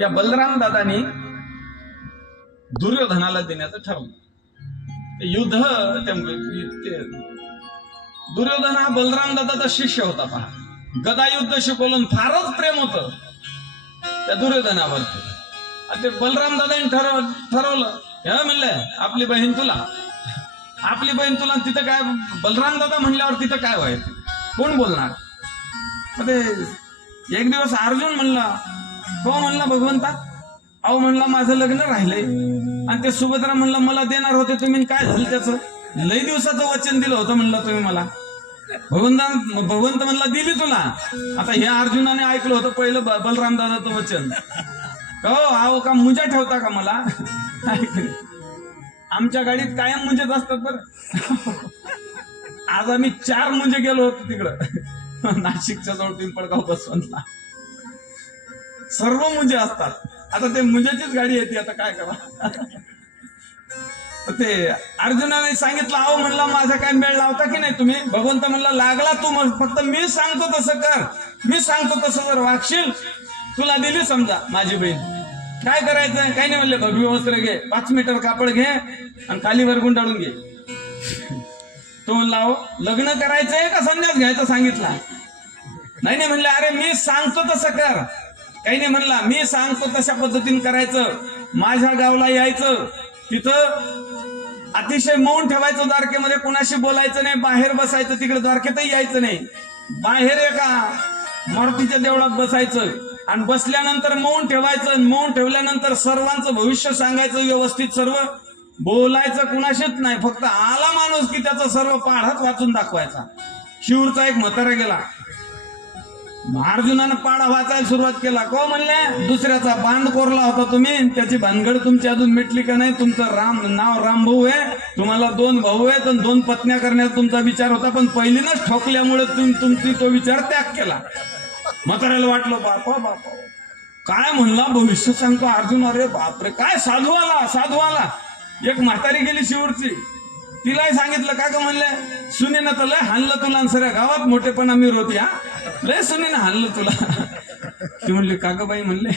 या बलराम दादानी दुर्योधनाला देण्याचं ठरवलं. युद्ध दुर्योधन हा बलराम दादाचा शिष्य होता. पहा, गदा युद्ध शिकवलं, फारच प्रेम होतं त्या दुर्योधनावरती. ते बलराम दादांनी ठरवलं, हे म्हणलं आपली बहीण तुला तिथं काय, बलराम दादा म्हणल्यावर तिथं काय व्हायचं, कोण बोलणार. ते एक दिवस अर्जुन म्हणला, हो म्हणला भगवंता, अहो म्हणला माझं लग्न राहिलंय. आणि ते सुभद्रा म्हणला मला देणार होते तुम्ही, काय झालं त्याचं, लई दिवसाचं वचन दिलं होतं म्हणलं तुम्ही मला. भगवंत म्हणला दिली तुला. आता हे अर्जुनाने ऐकलं होतं पहिलं बलराम दादाचं वचन. हो अहो का मुंजा ठेवता का मला. आमच्या गाडीत कायम मुंजेच असतात बरं. आज आम्ही 4 मुंजे गेलो होतो तिकडं नाशिकच्या जवळ पिंपळगाव बसवंतला. सर्व मुंजे असतात. आता ते मुंजेचीच गाडी येते, आता काय करा. ते अर्जुनाने सांगितलं, अहो म्हणला माझा काय मेळ लावता की नाही तुम्ही. भगवंत म्हणला लागला तू, फक्त मी सांगतो तसं कर, मी सांगतो तसं जर वागशील, तुला दिली समजा माझी बहीण, काय करायचं काही नाही म्हणले. भगवी वस्त्र घे, 5 मीटर कापड घे आणि खालीवर गुंडाळून घे. तो म्हणला अहो लग्न करायचंय का संन्यास घ्यायचं सांगितला. नाही म्हणले, अरे मी सांगतो तसं कर. काही नाही म्हणला, मी सांगतो तशा पद्धतीने करायचं. माझ्या गावला यायचं, तिथं अतिशय मौन ठेवायचं, द्वारकेमध्ये कुणाशी बोलायचं नाही, बाहेर बसायचं, तिकडे द्वारकेतही यायचं नाही, बाहेर एका मारुतीच्या देवळात बसायचं आणि बसल्यानंतर मौन ठेवायचं. मौन ठेवल्यानंतर सर्वांचं भविष्य सांगायचं, व्यवस्थित सर्व बोलायचं, कुणाशीच नाही. फक्त आला माणूस की त्याचा सर्व पाढाच वाचून दाखवायचा. शिवरचा एक म्हातारा गेला, अर्जुनानं पाढा वाचायला सुरुवात केला. को म्हणले, दुसऱ्याचा बांध कोरला होता तुम्ही, त्याची भानगड तुमची अजून मिटली का नाही. तुमचं नाव रामभाऊ आहे, तुम्हाला 2 भाऊ आहेत आणि 2 पत्न्या करण्याचा तुमचा विचार होता, पण पहिलीनच ठोकल्यामुळे तुमची तो विचार त्याग केला. म्हाताऱ्याला वाटलं बापा काय म्हणला, भविष्य सांगतो अर्जुन. अरे बापरे, काय साधू आला. एक म्हातारी गेली शिवरची, तिलाही सांगितलं का ग म्हणले, सुनेनं तर लय हाणलं तुला, सऱ्या गावात मोठेपणा मी रोती, हा लय सुनेनं हाणलं तुला. ती म्हणली का ग बाई म्हणले,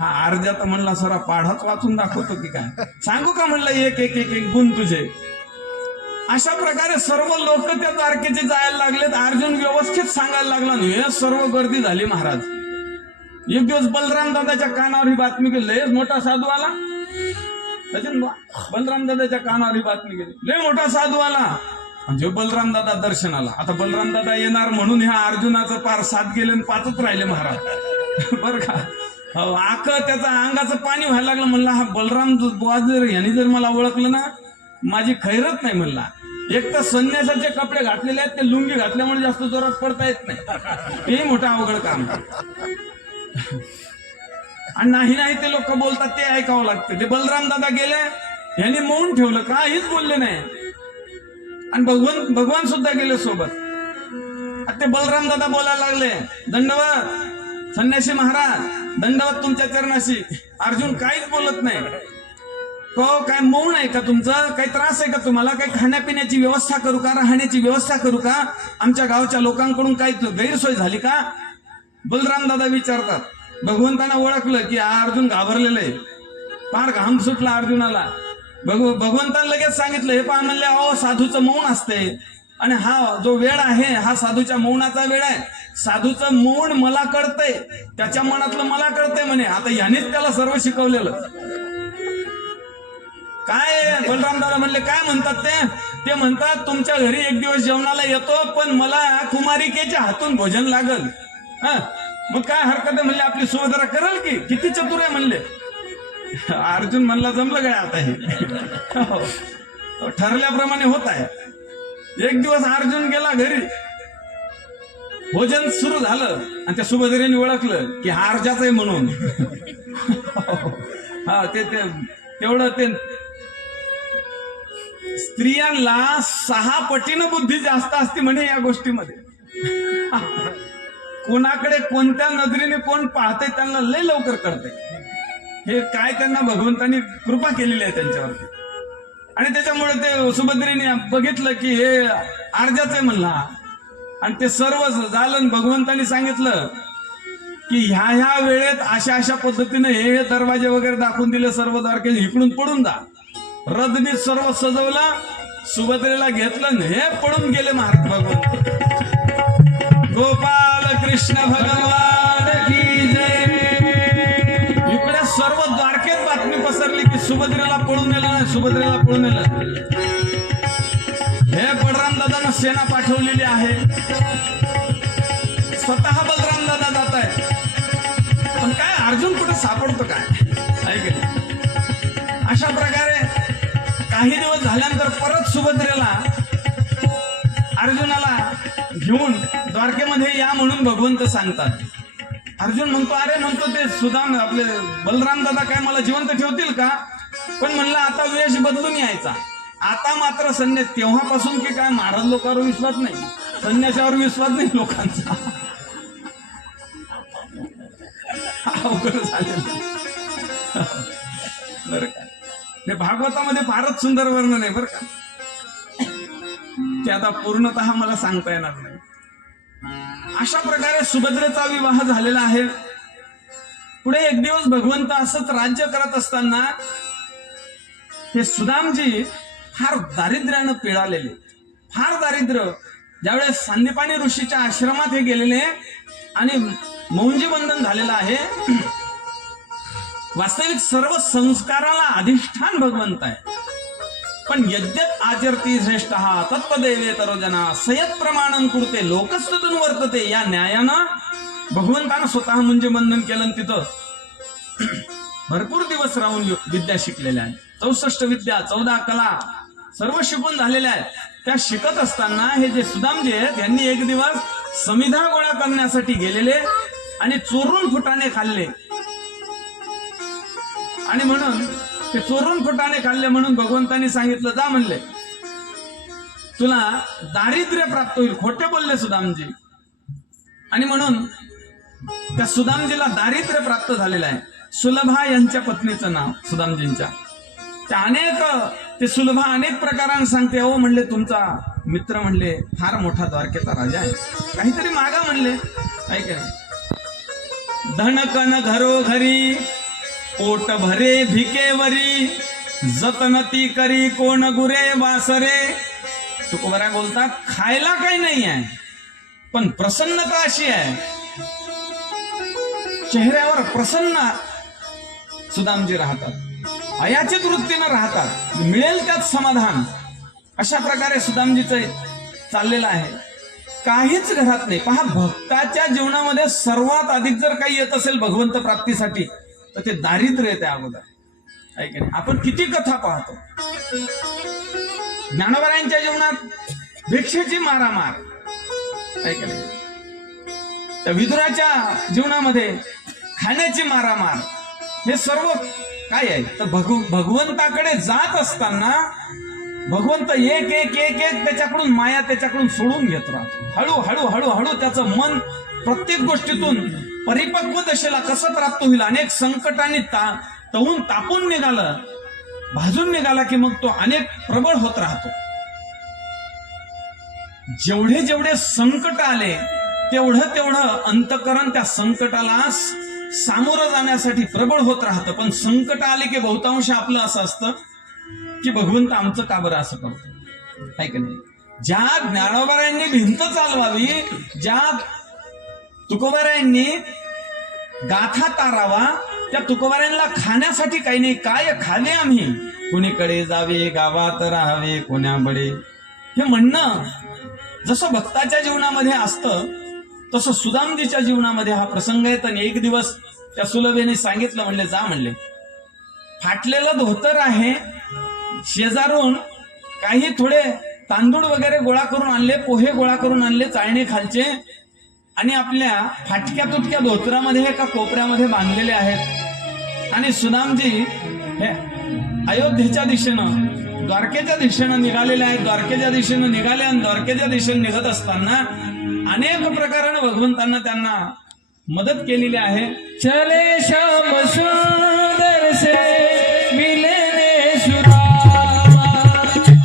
हा अर्ध्या तर म्हणला सरा पाढाच वाचून दाखवतो की काय, सांगू का म्हणलं एक एक एक एक गुण तुझे. अशा प्रकारे सर्व लोक त्या द्वारकेचे जायला लागलेत. अर्जुन व्यवस्थित सांगायला लागला, हे सर्व गर्दी झाली महाराज. एक दिवस बलराम दादाच्या कानावर ही बातमी गेली, लय मोठा साधू आला. बलराम दादाच्या कानावर ही बातमी गेली, लय मोठा साधू आला. म्हणजे बलराम दादा दर्शनाला. आता बलराम दादा येणार म्हणून ह्या अर्जुनाचं पार 7 गेले आणि 5च राहिले महाराज. बर का, आक त्याचा अंगाचं पाणी व्हायला लागलं. म्हणला हा बलराम बुवा जर यांनी जर मला ओळखलं ना, माझी खैरत नाही म्हणला. एक तर संन्यासाचे कपडे घातलेले आहेत, ते लुंगी घातल्यामुळे जास्त जोरात पडता येत नाही, ते मोठं अवघड काम. आणि नाही ते लोक बोलतात ते ऐकावं लागतं. ते बलराम दादा गेले, यांनी मौन ठेवलं, काहीच बोलले नाही. आणि भगवान सुद्धा गेले सोबत. ते बलराम दादा बोलायला लागले, दंडवत संन्यासी महाराज, दंडवत तुमच्या चरणाशी. अर्जुन काहीच बोलत नाही. काय मौन आहे का तुमचं, काही त्रास आहे का तुम्हाला, काही खाण्यापिण्याची व्यवस्था करू का, राहण्याची व्यवस्था करू का, आमच्या गावच्या लोकांकडून काही गैरसोय झाली का. बलराम दादा विचारतात. भगवंतांना ओळखलं की अर्जुन घाबरलेलं आहे, फार घाम सुटला अर्जुनाला. भगवंतांना लगेच सांगितलं, हे पहा म्हणले, अहो साधूचं मौन असते आणि हा जो वेळ आहे हा साधूच्या मौनाचा वेळ आहे. साधूचं मौन मला कळतंय, त्याच्या मनातलं मला कळतंय म्हणे. आता ह्यानेच त्याला सर्व शिकवलेलं. काय बलराम दादा म्हणले, काय म्हणतात ते म्हणतात तुमच्या घरी एक दिवस जेवणाला येतो, पण मला कुमारिकेच्या हातून भोजन लागल. मग काय हरकत आहे म्हणले, आपली सुभद्रा करल की, किती चतुर आहे म्हणले. अर्जुन म्हणला जमलं काय आता हे. ठरल्याप्रमाणे होत आहे. एक दिवस अर्जुन गेला घरी, भोजन सुरू झालं आणि त्या सुभद्रेने ओळखलं की हा अर्जाच आहे म्हणून. हा तेवढं ते स्त्रियांना 6 पटीनं बुद्धी जास्त असते म्हणे या गोष्टीमध्ये. कोणाकडे कोणत्या नजरेने कोण पाहते त्यांना लय लवकर कळते. हे काय त्यांना भगवंतांनी कृपा केलेली आहे त्यांच्यावरती. आणि त्याच्यामुळे ते सुभद्रेने बघितलं की हे अर्जाच आहे म्हणला. आणि ते सर्व झालं. भगवंतांनी सांगितलं की ह्या वेळेत अशा पद्धतीने हे दरवाजे वगैरे दाखवून दिले सर्व द्वारके, इकडून पडून जा. रथबीत सर्व सजवलं, सुभद्रेला घेतलं आणि हे पडून गेले महाराज भगवंत. गोपाल कृष्ण भगवान की जय. इकडे सर्व द्वारकेत बातमी पसरली की सुभद्रेला पळून नेलं नाही, सुभद्रेला पळून नेलं. हे बलराम दादांना सेना पाठवलेली आहे, स्वतः बलराम दादा जात आहे. पण काय अर्जुन कुठे सापडतो काय ऐक. अशा प्रकारे काही दिवस झाल्यानंतर परत सुभद्रेला अर्जुनाला घेऊन द्वारकेमध्ये या म्हणून भगवंत सांगतात. अर्जुन म्हणतो, अरे म्हणतो ते सुदाम आपले बलराम दादा काय मला जिवंत ठेवतील का? पण म्हणलं आता वेश बदलून यायचा, आता मात्र संन्यास. तेव्हापासून की काय महाराज लोकांवर विश्वास नाही, संन्यासावर विश्वास नाही लोकांचा. अवघड झालेलं बरं का. ते भागवतामध्ये फारच सुंदर वर्णन आहे बरं का, ते आता पूर्णतः मला सांगता येणार नाही. अशा प्रकारे सुभद्रेचा विवाह झालेला आहे. पुढे एक दिवस भगवंत असंच राज्य करत असताना हे सुदामजी फार दारिद्र्यानं पिळालेले, फार दारिद्र्य. ज्यावेळेस सांदीपानी ऋषीच्या आश्रमात हे गेलेले आणि मौंजी बंधन झालेलं आहे. वास्तविक सर्व संस्काराला अधिष्ठान भगवंत आहे. पण यद्यत आचरती श्रेष्ठ तत्पदेवे तरोजना सयत प्रमाणन कुरते लोकस्तुतून वर्तते. या न्यायानं भगवंतानं स्वतः मुंजे बंधन केलं. तिथं भरपूर दिवस राहून विद्या शिकलेल्या आहेत. 64 विद्या, 14 कला सर्व शिकून झालेल्या आहेत. त्या शिकत असताना हे जे सुदामजी आहेत यांनी एक दिवस समिधा गोळा करण्यासाठी गेलेले आणि चोरून फुटाणे खाल्ले. आणि म्हणून ते चोरून फुटाणे खाल्ले म्हणून भगवंतांनी सांगितलं, जा म्हणले तुला दारिद्र्य प्राप्त होईल. खोटे बोलले सुदामजी. आणि म्हणून त्या सुदामजीला दारिद्र्य प्राप्त झालेलं आहे. सुलभा यांच्या पत्नीचं नाव सुदामजींच्या. ते सुलभा अनेक प्रकारांनी सांगते, हो म्हणले तुमचा मित्र म्हणले फार मोठा द्वारकेचा राजा आहे, काहीतरी मागा म्हणले. ऐक धनकन घरोघरी पोट भरे भिकेवरी जतनती करी कोण गुरे वासरे. तुकोबरा बोलतात खायला काही नाही आहे पण प्रसन्नता अशी आहे, चेहऱ्यावर प्रसन्न सुदामजी राहतात, अयाचित वृत्तीनं राहतात, मिळेल त्यात समाधान. अशा प्रकारे सुदामजीचं चाललेलं आहे. काहीच घरात नाही. पहा, भक्ताच्या जीवनामध्ये सर्वात अधिक जर काही येत असेल भगवंत प्राप्तीसाठी तर ते दारिद्र्य येते अगोदर. ऐक नाही, आपण किती कथा पाहतो ज्ञानोबारायांच्या जीवनात भिक्षेची मारामार. ऐक नाही, त्या विदुराच्या जीवनामध्ये खाण्याची मारामार. हे सर्व काय आहे तर भगवंताकडे जात असताना भगवंत एक एक एक एक त्याच्याकडून माया त्याच्याकडून सोडून घेत राहतो. हळूहळू हळूहळू त्याचं मन प्रत्येक गोष्टीतून परिपक्व दशेला कसं प्राप्त होईल. अनेक संकटांनी तवून तापून निघालं, भाजून निघाला की मग तो अनेक प्रबळ होत राहतो. जेवढे जेवढे संकट आले तेवढं तेवढं अंतकरण त्या संकटाला सामोरं जाण्यासाठी प्रबळ होत राहतं. पण संकट आले की बहुतांश आपलं असं असतं की भगवंत आमचं का बरं असं करतो. आहे की नाही. ज्या ज्ञानोबारायांनी भिंत चालवावी, ज्या तुकोबारायांनी गाथा तारावा, त्या तुकोबारायांना खाण्यासाठी काही नाही. काय खावे आम्ही, कोणीकडे जावे गावात राहावे कोण्याबडे. हे म्हणणं जसं भक्ताच्या जीवनामध्ये असतं तसं सुदामजीच्या जीवनामध्ये हा प्रसंग येत. आणि एक दिवस त्या सुलभेने सांगितलं, म्हणले जा म्हणले फाटलेलं धोतर आहे, शेजारून काही थोडे तांदूळ वगैरे गोळा करून आणले, पोहे गोळा करून आणले चाळणे खालचे, आणि आपल्या फाटक्या तुटक्या धोतरामध्ये एका कोपऱ्यामध्ये बांधलेले आहेत. आणि सुदामजी हे अयोध्येच्या दिशेनं द्वारकेच्या दिशेनं निघालेले आहेत. द्वारकेच्या दिशेनं निघाले आणि द्वारकेच्या दिशेनं निघत असताना अनेक प्रकारानं भगवंतांना त्यांना मदत केलेली आहे. चले श्याम सुंदर से मिलने सुदामा,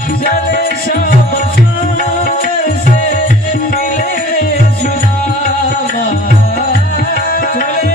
चले श्याम सुंदर से मिलने सुदामा, चले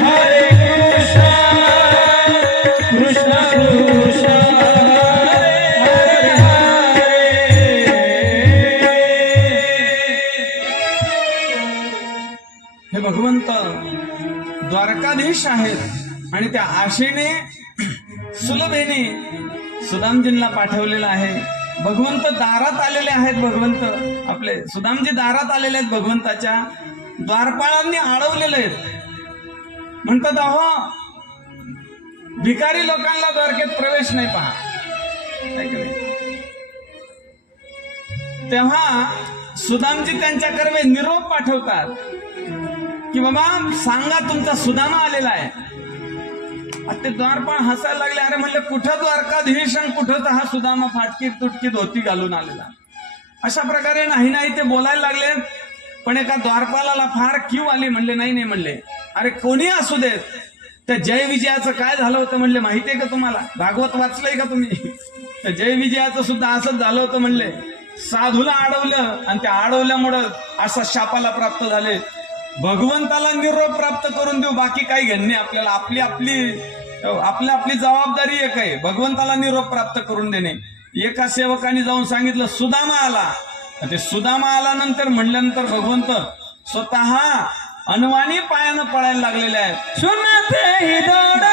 हरे कृष्ण कृष्ण कृष्ण हरे हरे. हे भगवंत द्वारकाधीश आहेत आणि त्या आशेने सुलभेने सुदामजींना पाठवलेलं आहे. भगवंत दारात आलेले आहेत. भगवंत आपले सुदामजी दारात आलेले आहेत. भगवंताच्या द्वारपाळांनी अडवलेले आहेत. म्हणतात अहो भिकारी लोकांना द्वारकेत प्रवेश नाही पहा. है की नाही? तेव्हा सुदामजी त्यांच्याकडे निरोप पाठवतात की बाबा सांगा तुमचा सुदामा आलेला आहे. आता ते द्वारपाळ हसायला लागले. अरे म्हणले कुठं द्वारकाधीश आणि कुठं तर हा सुदामा फाटकीत तुटकी धोती घालून आलेला. अशा प्रकारे नाही नाही ते बोलायला लागले. पण एका द्वारपालाला फार क्यू आली. म्हणले नाही नाही म्हणले अरे कोणी असू देत. त्या जय विजयाचं काय झालं होतं म्हणले माहितीये का तुम्हाला? भागवत वाचलंय का तुम्ही? त्या जय विजयाचं सुद्धा असंच झालं होतं म्हणले. साधूला अडवलं आणि त्या अडवल्यामुळं असा शापाला प्राप्त झाले. भगवंताला निरोप प्राप्त करून देऊ बाकी काही घेणे आपल्याला. आपली आपली जबाबदारी एक आहे भगवंताला निरोप प्राप्त करून देणे. एका सेवकाने जाऊन सांगितलं सुदामा आला. ते सुदामा आल्यानंतर म्हणल्यानंतर भगवंत स्वतः अनवाणी पायानं पळायला लागलेले आहेत. सुनते ही दौड़